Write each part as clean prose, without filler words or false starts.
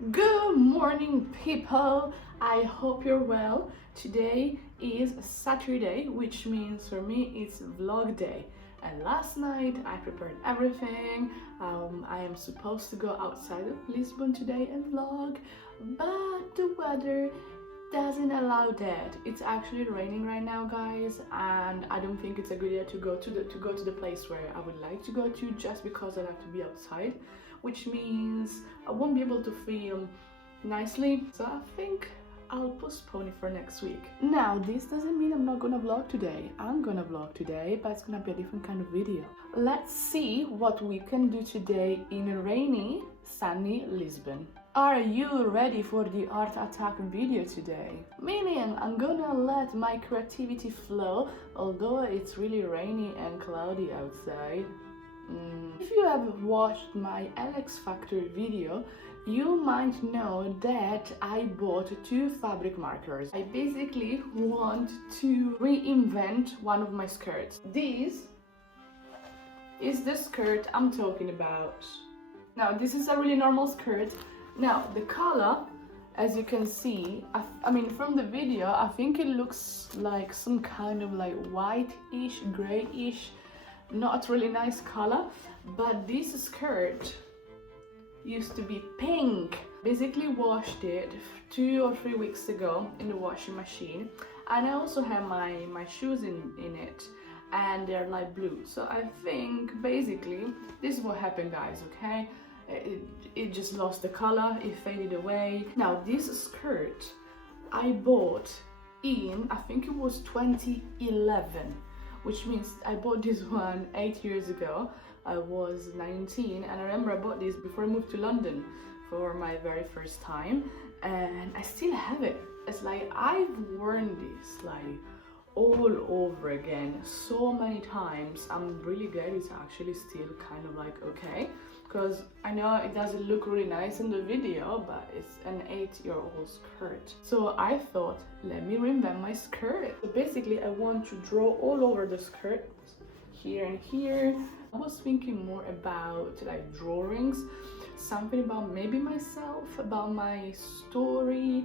Good morning, people. I hope you're well. Today is Saturday, which means for me it's vlog day. And last night I prepared everything. I am supposed to go outside of Lisbon today and vlog, but the weather doesn't allow that. It's actually raining right now, guys, and I don't think it's a good idea to go to the place where I would like to go to, just because I have to be outside, which means I won't be able to film nicely. So I think I'll postpone it for next week. Now, this doesn't mean I'm not gonna vlog today. I'm gonna vlog today, but it's gonna be a different kind of video. Let's see what we can do today in rainy, sunny Lisbon. Are you ready for the art attack video today? Meaning I'm gonna let my creativity flow, although it's really rainy and cloudy outside. If you have watched my Alex Factor video, you might know that I bought 2 fabric markers. I basically want to reinvent one of my skirts. This is the skirt I'm talking about. Now, this is a really normal skirt. Now, the color, as you can see, I mean from the video, I think it looks like some kind of like white-ish, grayish, not really nice color, but this skirt used to be pink. Basically washed it 2 or 3 weeks ago in the washing machine, and I also have my shoes in it, and they're light blue. So I think basically this is what happened, guys. Okay, it just lost the color, it faded away. Now, this skirt I bought in, I think it was 2011, which means I bought this one 8 years ago. I was 19, and I remember I bought this before I moved to London for my very first time, and I still have it. It's like I've worn this like all over again so many times. I'm really glad it's actually still kind of like okay, because I know it doesn't look really nice in the video, but it's an 8-year-old skirt. So I thought, let me reinvent my skirt. So basically I want to draw all over the skirt, here and here. I was thinking more about like drawings, something about maybe myself, about my story,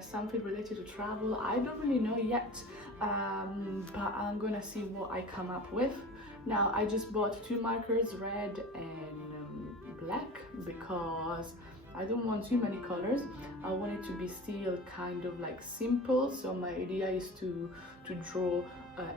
something related to travel. I don't really know yet, but I'm gonna see what I come up with. Now, I just bought 2 markers, red and black, because I don't want too many colors. I want it to be still kind of like simple. So my idea is to draw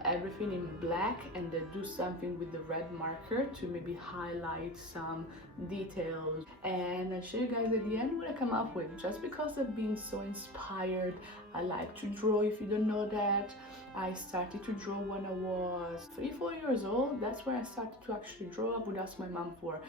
everything in black, and then do something with the red marker to maybe highlight some details, and I'll show you guys at the end what I come up with, just because I've been so inspired. I like to draw. If you don't know that, I started to draw when I was 3-4 years old. That's where I started to actually draw. I would ask my mom for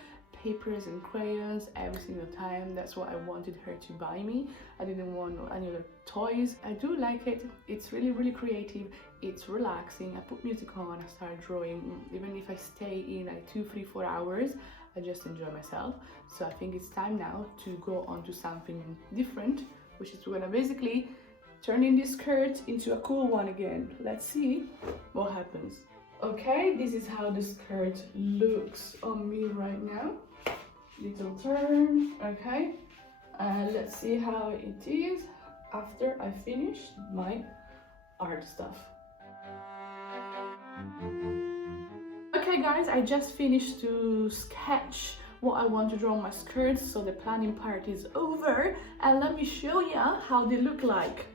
papers and crayons every single time. That's what I wanted her to buy me. I didn't want any other toys. I do like it. It's really creative. It's relaxing. I put music on, I start drawing. Even if I stay in like 2, 3, 4 hours, I just enjoy myself. So I think it's time now to go on to something different, which is we're gonna basically turning this skirt into a cool one again. Let's see what happens. Okay, this is how the skirt looks on me right now. Little turn, okay, and let's see how it is after I finish my art stuff. Okay guys, I just finished to sketch what I want to draw on my skirts, so the planning part is over, and let me show you how they look like.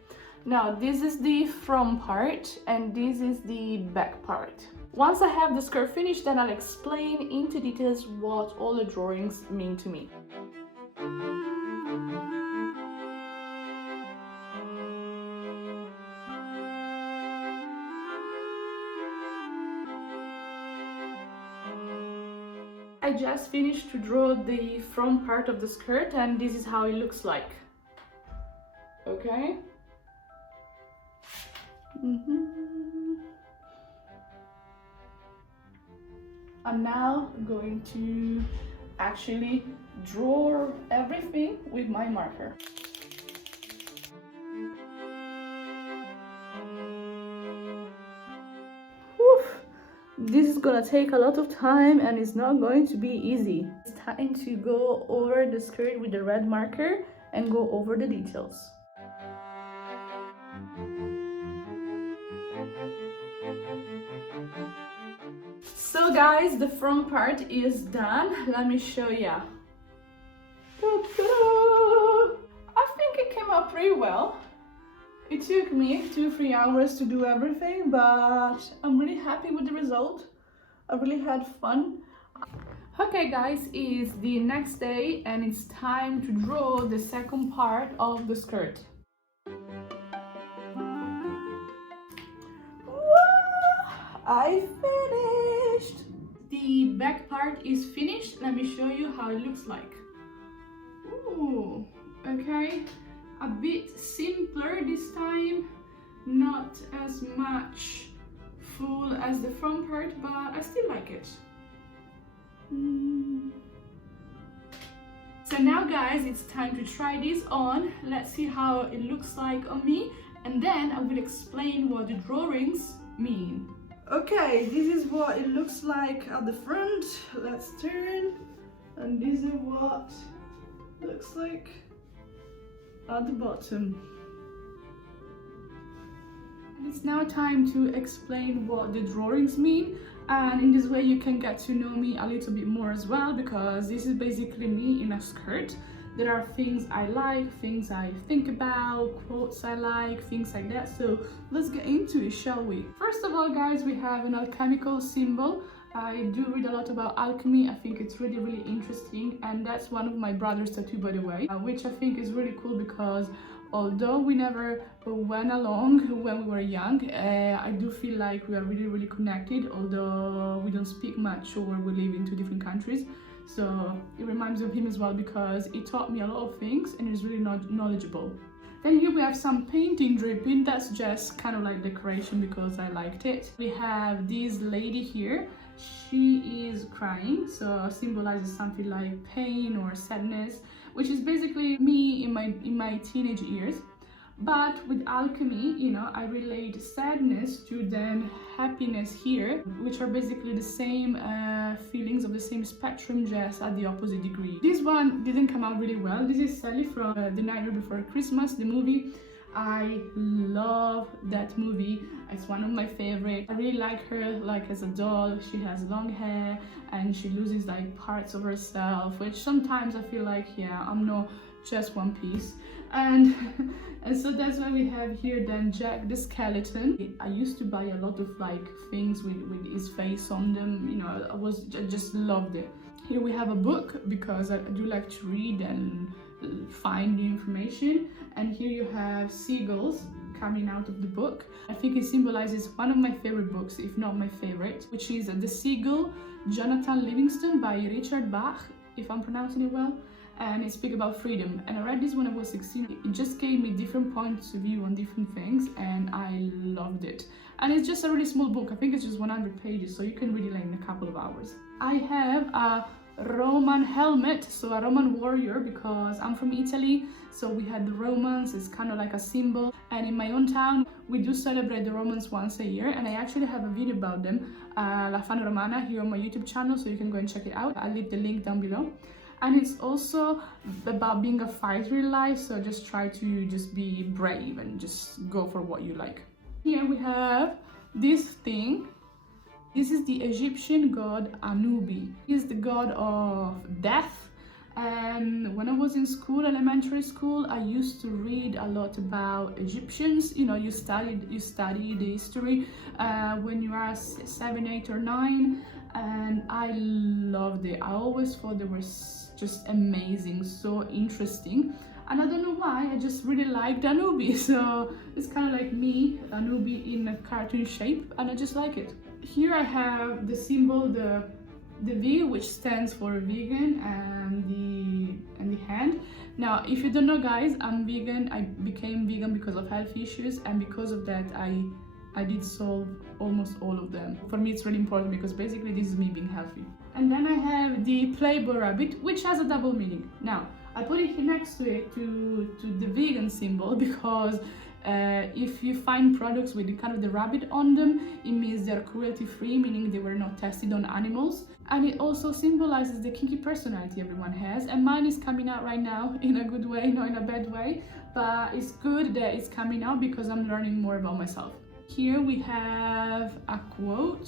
Now, this is the front part and this is the back part. Once I have the skirt finished, then I'll explain into details what all the drawings mean to me. I just finished to draw the front part of the skirt, and this is how it looks like. Okay. I'm now going to actually draw everything with my marker. Whew. This is gonna take a lot of time and it's not going to be easy. It's time to go over the skirt with the red marker and go over the details. So guys, the front part is done. Let me show ya. I think it came out pretty well. It took me 2-3 hours to do everything, but I'm really happy with the result. I really had fun. Okay guys, it's the next day and it's time to draw the second part of the skirt. I finished! The back part is finished. Let me show you how it looks like. Ooh, okay. A bit simpler this time. Not as much full as the front part, but I still like it. So now guys, it's time to try this on. Let's see how it looks like on me, and then I will explain what the drawings mean. Okay, this is what it looks like at the front. Let's turn, and this is what it looks like at the bottom. And it's now time to explain what the drawings mean, and in this way you can get to know me a little bit more as well, because this is basically me in a skirt. There are things I like, things I think about, quotes I like, things like that. So let's get into it, shall we? First of all guys, we have an alchemical symbol. I do read a lot about alchemy. I think it's really interesting, and that's one of my brother's tattoo, by the way, which I think is really cool because although we never went along when we were young, I do feel like we are really connected, although we don't speak much or we live in 2 different countries. So it reminds me of him as well because he taught me a lot of things and he's really knowledgeable. Then here we have some painting dripping. That's just kind of like decoration because I liked it. We have this lady here. She is crying, so symbolizes something like pain or sadness, which is basically me in my teenage years. But with alchemy, you know, I relate sadness to then happiness here, which are basically the same feelings of the same spectrum, just at the opposite degree. This one didn't come out really well. This is Sally from The Nightmare Before Christmas, the movie. I love that movie. It's one of my favorites. I really like her like as a doll. She has long hair and she loses like parts of herself, which sometimes I feel like, yeah, I'm not just one piece. And so that's why we have here then Jack the Skeleton. I used to buy a lot of like things with his face on them, you know. I just loved it. Here we have a book because I do like to read and find new information, and here you have seagulls coming out of the book. I think it symbolizes one of my favorite books, if not my favorite, which is The Seagull, Jonathan Livingston by Richard Bach, if I'm pronouncing it well, and it speaks about freedom. And I read this when I was 16. It just gave me different points of view on different things and I loved it. And it's just a really small book. I think it's just 100 pages, so you can read it like in a couple of hours. I have a Roman helmet, so a Roman warrior, because I'm from Italy, so we had the Romans. It's kind of like a symbol, and in my own town we do celebrate the Romans once a year, and I actually have a video about them, La Fana Romana, here on my YouTube channel, so you can go and check it out. I'll leave the link down below. And it's also about being a fighter in life, so just try to just be brave and just go for what you like. Here we have this thing. This is the Egyptian god Anubi. He is the god of death. And when I was in school, elementary school, I used to read a lot about Egyptians. You know, you study the history when you are 7, 8 or 9, and I loved it. I always thought they were just amazing, so interesting. And I don't know why, I just really liked Anubi. So it's kind of like me, Anubi in a cartoon shape, and I just like it. Here I have the symbol, the V, which stands for vegan, and the hand. Now, if you don't know, guys, I'm vegan. I became vegan because of health issues, and because of that, I did solve almost all of them. For me, it's really important because basically this is me being healthy. And then I have the Playboy rabbit, which has a double meaning. Now, I put it here next to it to the vegan symbol because If you find products with the kind of the rabbit on them, it means they're cruelty free, meaning they were not tested on animals. And it also symbolizes the kinky personality everyone has, and mine is coming out right now in a good way, not in a bad way, but it's good that it's coming out because I'm learning more about myself. Here we have a quote,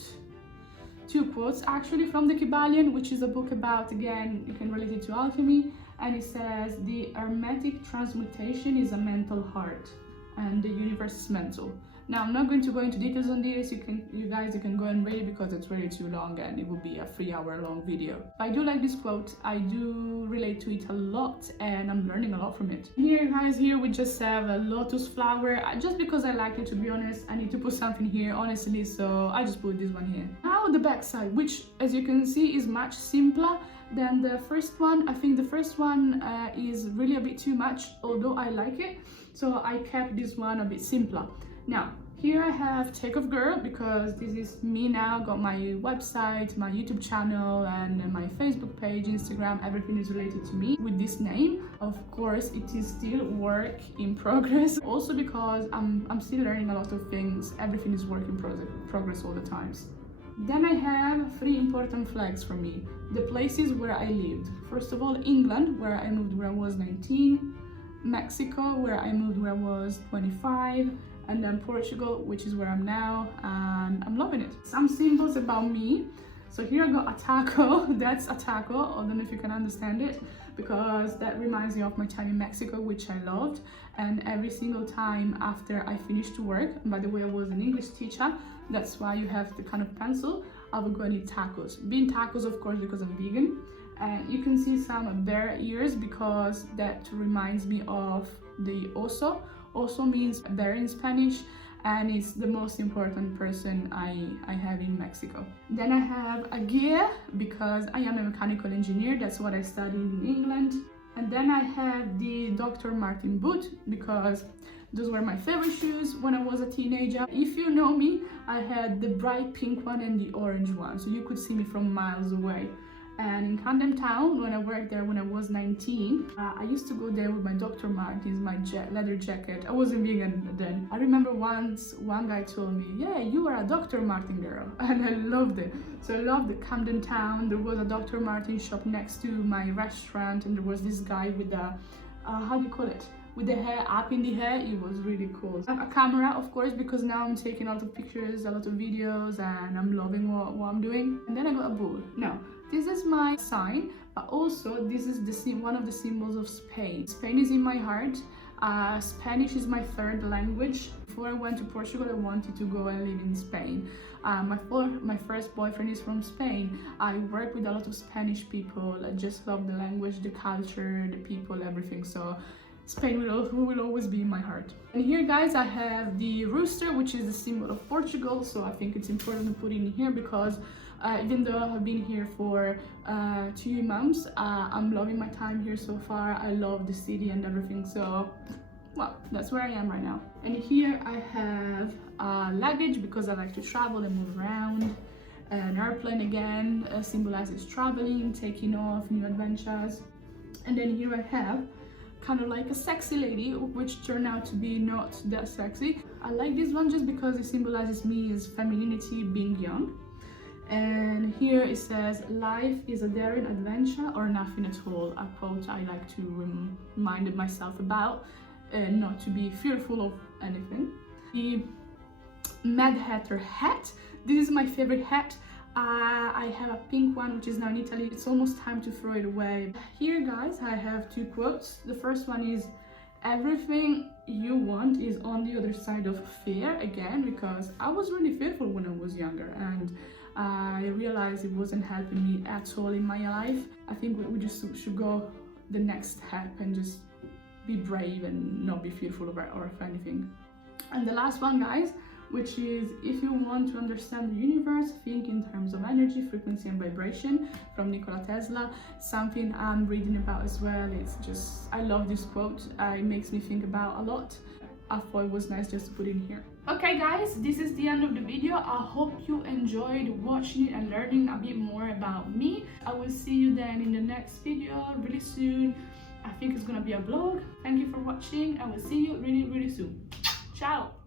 two quotes actually, from the Kybalion, which is a book about, again, you can relate it to alchemy, and it says the hermetic transmutation is a mental heart and the universe is mental. Now, I'm not going to go into details on this. You guys can go and read it because it's really too long and it would be a 3-hour-long video. But I do like this quote. I do relate to it a lot and I'm learning a lot from it. Here, guys, here we just have a lotus flower. Just because I like it, to be honest, I need to put something here, honestly, so I just put this one here. Now the back side, which, as you can see, is much simpler than the first one. I think the first one is really a bit too much, although I like it, so I kept this one a bit simpler. Now, here I have Take Off Girl because this is me now, got my website, my YouTube channel and my Facebook page, Instagram, everything is related to me with this name. Of course, it is still work in progress, also because I'm still learning a lot of things. Everything is work in progress all the times. Then I have 3 important flags for me. The places where I lived. First of all, England, where I moved when I was 19, Mexico, where I moved when I was 25, and then Portugal, which is where I'm now, and I'm loving it. Some symbols about me. So here I got a taco. That's a taco. I don't know if you can understand it, because that reminds me of my time in Mexico, which I loved. And every single time after I finished work, and by the way, I was an English teacher, that's why you have the kind of pencil, I would go and eat tacos. Being tacos, of course, because I'm vegan. And you can see some bear ears because that reminds me of the oso. Oso means bear in Spanish, and it's the most important person I have in Mexico. Then I have a gear because I am a mechanical engineer. That's what I studied in England. And then I have the Dr. Martin boot because those were my favorite shoes when I was a teenager. If you know me, I had the bright pink one and the orange one, so you could see me from miles away. And in Camden Town, when I worked there when I was 19, I used to go there with my Dr. Martens, my leather jacket. I wasn't vegan then. I remember once one guy told me, yeah, you are a Dr. Martin girl. And I loved it. So I loved the Camden Town. There was a Dr. Martin shop next to my restaurant, and there was this guy with the, how do you call it? With the hair up in the hair. It was really cool. I have a camera, of course, because now I'm taking a lot of pictures, a lot of videos, and I'm loving what I'm doing. And then I got a bull. Now, this is my sign, but also this is one of the symbols of Spain. Spain is in my heart. Spanish is my 3rd language. Before I went to Portugal, I wanted to go and live in Spain. My first boyfriend is from Spain. I work with a lot of Spanish people. I just love the language, the culture, the people, everything. So Spain will always be in my heart. And here, guys, I have the rooster, which is the symbol of Portugal. So I think it's important to put in here because even though I've been here for 2 months, I'm loving my time here so far. I love the city and everything. So, well, that's where I am right now. And here I have luggage because I like to travel and move around. An airplane, again, symbolizes traveling, taking off, new adventures. And then here I have kind of like a sexy lady, which turned out to be not that sexy. I like this one just because it symbolizes me as femininity, being young. And here it says, life is a daring adventure or nothing at all, a quote I like to remind myself about, and not to be fearful of anything. The Mad Hatter hat. This is my favorite hat. I have a pink one, which is now in Italy. It's almost time to throw it away. Here, guys, I have 2 quotes. The first one is, everything you want is on the other side of fear, again, because I was really fearful when I was younger, and I realized it wasn't helping me at all in my life. I think we just should go the next step and just be brave and not be fearful of anything. And the last one, guys, which is, if you want to understand the universe, think in terms of energy, frequency and vibration, from Nikola Tesla. Something I'm reading about as well. It's just, I love this quote. It makes me think about a lot. I thought it was nice just to put in here. Okay, guys, this is the end of the video. I hope you enjoyed watching it and learning a bit more about me. I will see you then in the next video really soon. I think it's gonna be a vlog. Thank you for watching. I will see you really soon. Ciao!